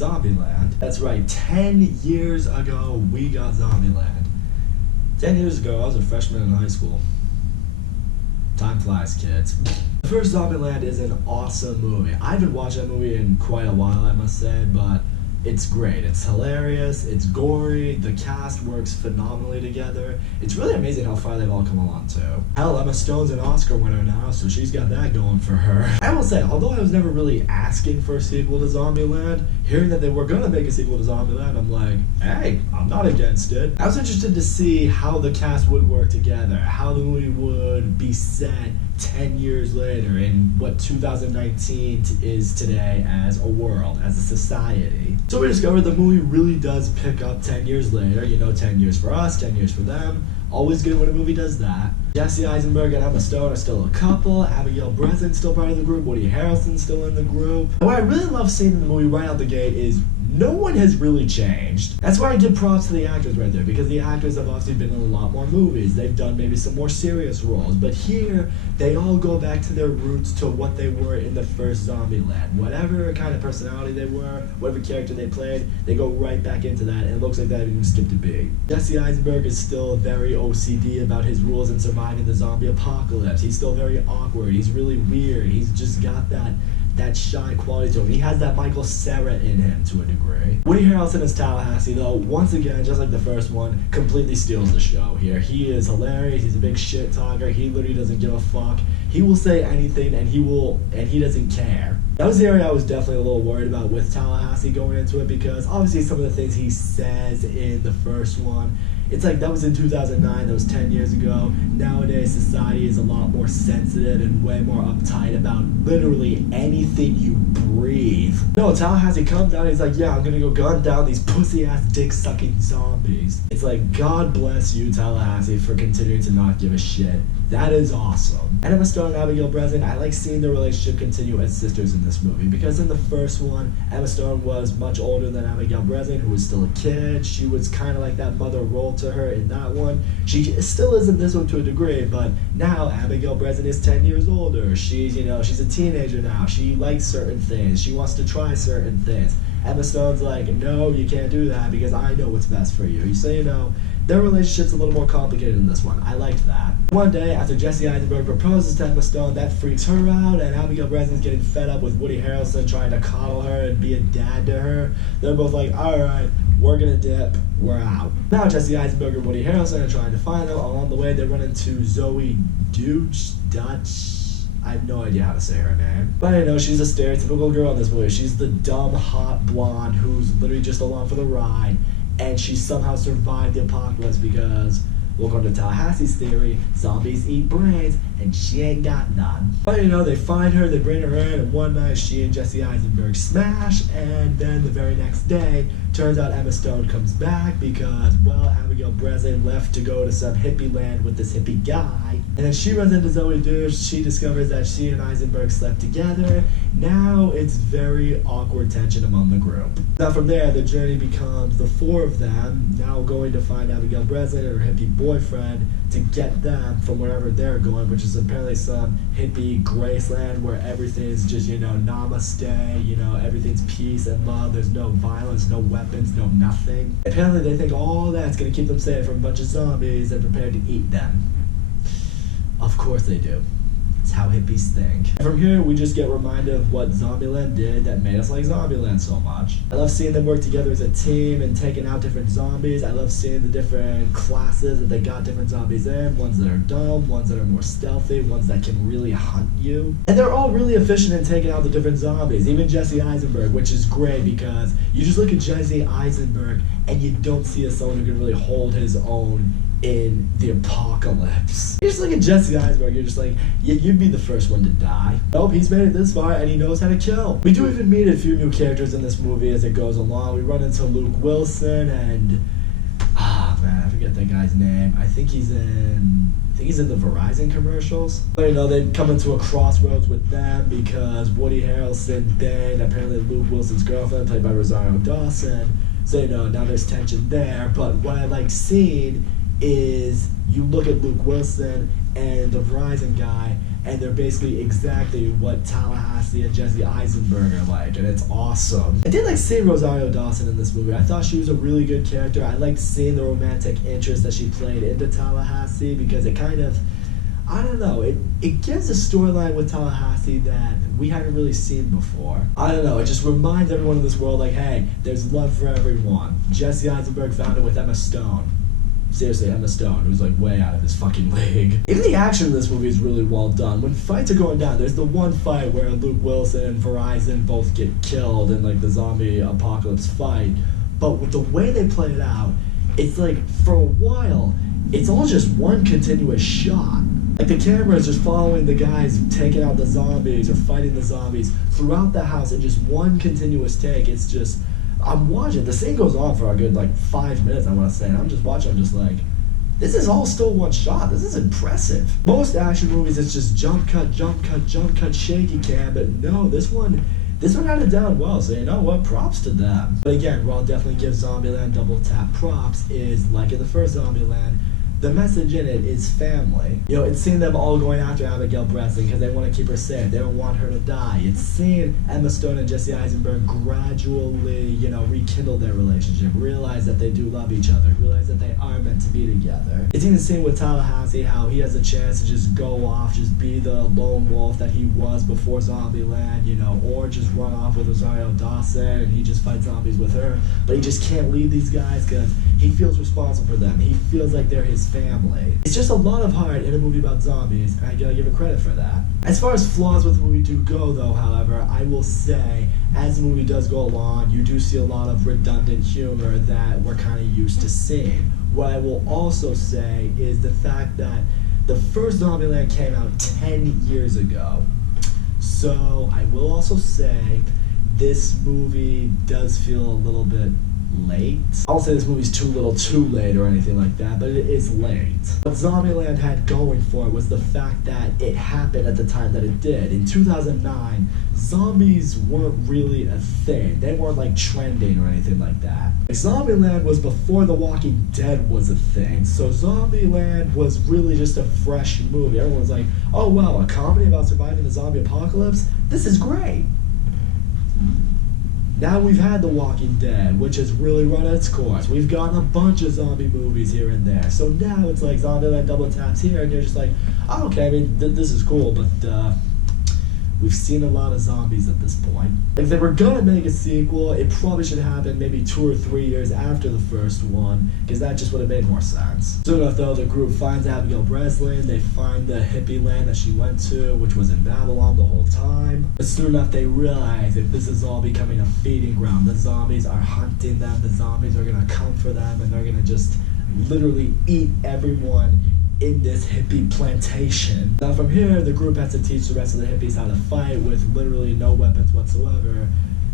Zombieland. That's right, 10 years ago we got Zombieland. 10 years ago I was a freshman in high school. Time flies, kids. The first Zombieland is an awesome movie. I haven't watched that movie in quite a while, I must say, but it's great. It's hilarious, it's gory, the cast works phenomenally together. It's really amazing how far they've all come along too. Hell, Emma Stone's an Oscar winner now, so she's got that going for her. I will say, although I was never really asking for a sequel to Zombieland, hearing that they were gonna make a sequel to Zombieland, I'm like, hey, I'm not against it. I was interested to see how the cast would work together, how the movie would be set 10 years later in what 2019 is today as a world, as a society. So we discovered the movie really does pick up 10 years later, 10 years for us, 10 years for them. Always good when a movie does that. Jesse Eisenberg and Emma Stone are still a couple, Abigail Breslin still part of the group, Woody Harrelson's still in the group. And what I really love seeing in the movie right out the gate is no one has really changed. That's why I give props to the actors right there, because the actors have obviously been in a lot more movies. They've done maybe some more serious roles, but here, they all go back to their roots, to what they were in the first Zombieland. Whatever kind of personality they were, whatever character they played, they go right back into that, and it looks like they haven't even skipped a beat. Jesse Eisenberg is still very OCD about his rules in surviving the zombie apocalypse. He's still very awkward, he's really weird, he's just got that shy quality to him. He has that Michael Cera in him to a degree. Woody Harrelson as Tallahassee, though, once again, just like the first one, completely steals the show here. He is hilarious, he's a big shit talker, he literally doesn't give a fuck. He will say anything and he doesn't care. That was the area I was definitely a little worried about with Tallahassee going into it, because obviously some of the things he says in the first one, it's like that was in 2009, that was 10 years ago. Nowadays, society is a lot more sensitive and way more uptight about literally anything you breathe. No, Tallahassee comes out and he's like, yeah, I'm gonna go gun down these pussy-ass dick-sucking zombies. It's like, God bless you, Tallahassee, for continuing to not give a shit. That is awesome. And Emma Stone and Abigail Breslin, I like seeing their relationship continue as sisters in this movie, because in the first one, Emma Stone was much older than Abigail Breslin, who was still a kid. She was kind of like that mother role to her in that one. She still is in this one to a degree, but now Abigail Breslin is 10 years older. She's, she's a teenager now. She likes certain things. She wants to try certain things. Emma Stone's like, no, you can't do that because I know what's best for you. So, their relationship's a little more complicated in this one. I liked that. One day, after Jesse Eisenberg proposes to Emma Stone, that freaks her out, and Abigail Breslin's getting fed up with Woody Harrelson trying to coddle her and be a dad to her. They're both like, alright, we're gonna dip, we're out. Now Jesse Eisenberg and Woody Harrelson are trying to find them. Along the way, they run into Zoe Dutch. I have no idea how to say her name. But she's a stereotypical girl in this movie. She's the dumb, hot blonde who's literally just along for the ride. And she somehow survived the apocalypse because, well, according to Tallahassee's theory, zombies eat brains, and she ain't got none. But they find her, they bring her in, and one night she and Jesse Eisenberg smash, and then the very next day, turns out Emma Stone comes back because, well, Abigail Breslin left to go to some hippie land with this hippie guy. And then she runs into Zoe Dutch. She discovers that she and Eisenberg slept together. Now it's very awkward tension among the group. Now from there, the journey becomes the four of them now going to find Abigail Breslin and her hippie boyfriend to get them from wherever they're going, which is apparently some hippie Graceland where everything's just, namaste, everything's peace and love. There's no violence, no weapons, no nothing. Apparently they think all that's going to keep them safe from a bunch of zombies and prepared to eat them. Of course they do. It's how hippies think. From here, we just get reminded of what Zombieland did that made us like Zombieland so much. I love seeing them work together as a team and taking out different zombies. I love seeing the different classes that they got different zombies in. Ones that are dumb, ones that are more stealthy, ones that can really hunt you. And they're all really efficient in taking out the different zombies. Even Jesse Eisenberg, which is great because you just look at Jesse Eisenberg and you don't see someone who can really hold his own in the apocalypse. You just look at Jesse Eisenberg, you're just like, yeah, you'd be the first one to die. Nope, he's made it this far and he knows how to kill. We do even meet a few new characters in this movie as it goes along. We run into Luke Wilson and, I forget that guy's name. I think he's in the Verizon commercials. But they come into a crossroads with them because Woody Harrelson, apparently Luke Wilson's girlfriend, played by Rosario Dawson. So now there's tension there. But what I like seeing is you look at Luke Wilson and the Verizon guy, and they're basically exactly what Tallahassee and Jesse Eisenberg are like, and it's awesome. I did like seeing Rosario Dawson in this movie. I thought she was a really good character. I liked seeing the romantic interest that she played into Tallahassee because it kind of, I don't know, it gives a storyline with Tallahassee that we hadn't really seen before. I don't know, it just reminds everyone in this world like, hey, there's love for everyone. Jesse Eisenberg found it with Emma Stone. Seriously, Emma Stone, who's like way out of his fucking league. Even the action in this movie is really well done. When fights are going down, there's the one fight where Luke Wilson and Verizon both get killed in like the zombie apocalypse fight. But with the way they play it out, it's like for a while, it's all just one continuous shot. Like the camera is just following the guys taking out the zombies or fighting the zombies throughout the house in just one continuous take. It's just, I'm watching, the scene goes on for a good like 5 minutes, I want to say, and I'm just watching, I'm just like, this is all still one shot. This is impressive. Most action movies, it's just jump cut, shaky cam, but no, this one had it down well, so you know what, props to them. But again, what I'll definitely give Zombieland Double Tap props is, like in the first Zombieland, the message in it is family. You know, it's seeing them all going after Abigail Breslin because they want to keep her safe. They don't want her to die. It's seeing Emma Stone and Jesse Eisenberg gradually, you know, rekindle their relationship, realize that they do love each other, realize that they are meant to be together. It's even seeing with Tallahassee how he has a chance to just go off, just be the lone wolf that he was before Zombieland, you know, or just run off with Rosario Dawson and he just fights zombies with her. But he just can't leave these guys because he feels responsible for them. He feels like they're his family. It's just a lot of heart in a movie about zombies, and I gotta give it credit for that. As far as flaws with the movie do go, though, however, I will say, as the movie does go along, you do see a lot of redundant humor that we're kind of used to seeing. What I will also say is the fact that the first Zombieland came out 10 years ago. So I will also say this movie does feel a little bit late. I won't say this movie's too little too late or anything like that, but it is late. What Zombieland had going for it was the fact that it happened at the time that it did. In 2009, zombies weren't really a thing. They weren't like trending or anything like that. Zombieland was before The Walking Dead was a thing, so Zombieland was really just a fresh movie. Everyone's like, oh wow, a comedy about surviving the zombie apocalypse? This is great. Now we've had The Walking Dead, which has really run its course. We've gotten a bunch of zombie movies here and there. So now it's like Zombieland double taps here, and you're just like, oh, okay, I mean, this is cool, but we've seen a lot of zombies at this point. If they were gonna make a sequel, it probably should happen maybe 2 or 3 years after the first one, because that just would have made more sense. Soon enough, though, the group finds Abigail Breslin. They find the hippie land that she went to, which was in Babylon the whole time. But soon enough, they realize that this is all becoming a feeding ground. The zombies are hunting them. The zombies are gonna come for them, and they're gonna just literally eat everyone in this hippie plantation. Now from here, the group has to teach the rest of the hippies how to fight with literally no weapons whatsoever.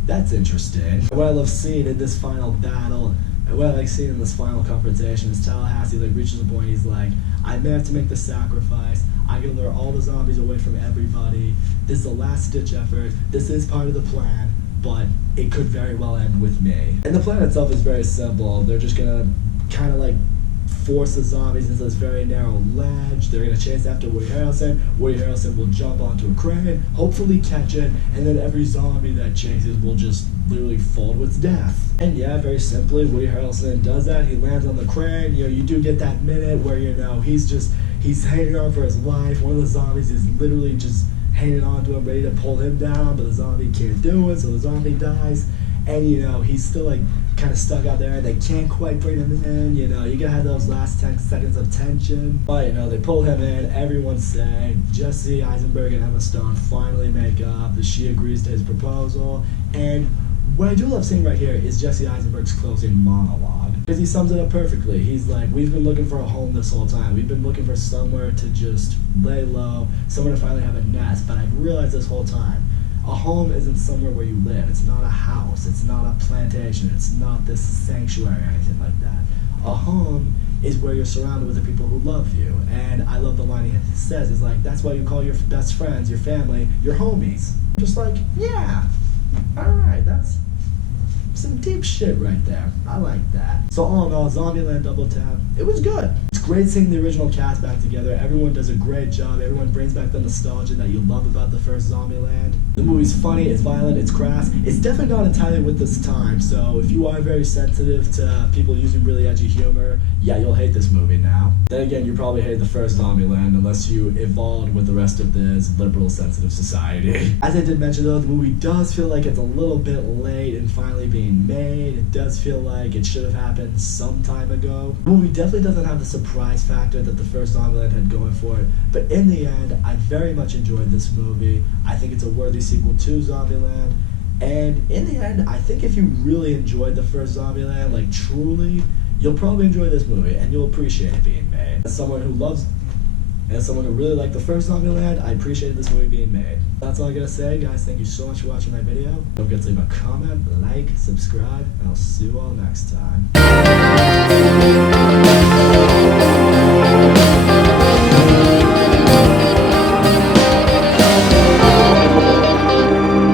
That's interesting. What I love seeing in this final battle, what I like seeing in this final confrontation is Tallahassee like reaches a point, he's like, I may have to make the sacrifice. I gotta lure all the zombies away from everybody. This is a last ditch effort. This is part of the plan, but it could very well end with me. And the plan itself is very simple. They're just gonna kind of like force the zombies into this very narrow ledge. They're going to chase after Woody Harrelson. Woody Harrelson will jump onto a crane, hopefully catch it, and then every zombie that chases will just literally fall to its death. And yeah, very simply, Woody Harrelson does that. He lands on the crane. You know, you do get that minute where, you know, he's hanging on for his life. One of the zombies is literally just hanging on to him, ready to pull him down, but the zombie can't do it, so the zombie dies. And, you know, he's still, like, kind of stuck out there. They can't quite bring him in. You know, you gotta have those last 10 seconds of tension. But, you know, they pull him in. Everyone's safe. Jesse Eisenberg and Emma Stone finally make up. She agrees to his proposal. And what I do love seeing right here is Jesse Eisenberg's closing monologue. Because he sums it up perfectly. He's like, we've been looking for a home this whole time. We've been looking for somewhere to just lay low, somewhere to finally have a nest. But I've realized this whole time, a home isn't somewhere where you live. It's not a house. It's not a plantation. It's not this sanctuary or anything like that. A home is where you're surrounded with the people who love you. And I love the line he says, is like, that's why you call your best friends, your family, your homies. I'm just like, yeah, all right, that's some deep shit right there. I like that. So all in all, Zombieland Double Tap, it was good. It's great seeing the original cast back together. Everyone does a great job. Everyone brings back the nostalgia that you love about the first Zombieland. The movie's funny, it's violent, it's crass. It's definitely not entirely with this time, so if you are very sensitive to people using really edgy humor, yeah, you'll hate this movie now. Then again, you probably hate the first Zombieland unless you evolved with the rest of this liberal, sensitive society. As I did mention though, the movie does feel like it's a little bit late in finally being made. It does feel like it should have happened some time ago. The movie definitely doesn't have the surprise factor that the first Zombieland had going for it, but in the end, I very much enjoyed this movie. I think it's a worthy sequel to Zombieland, and in the end, I think if you really enjoyed the first Zombieland, like truly, you'll probably enjoy this movie, and you'll appreciate it being made. As someone who really liked the first Zombieland, I appreciated this movie being made. That's all I gotta say, guys. Thank you so much for watching my video. Don't forget to leave a comment, like, subscribe, and I'll see you all next time.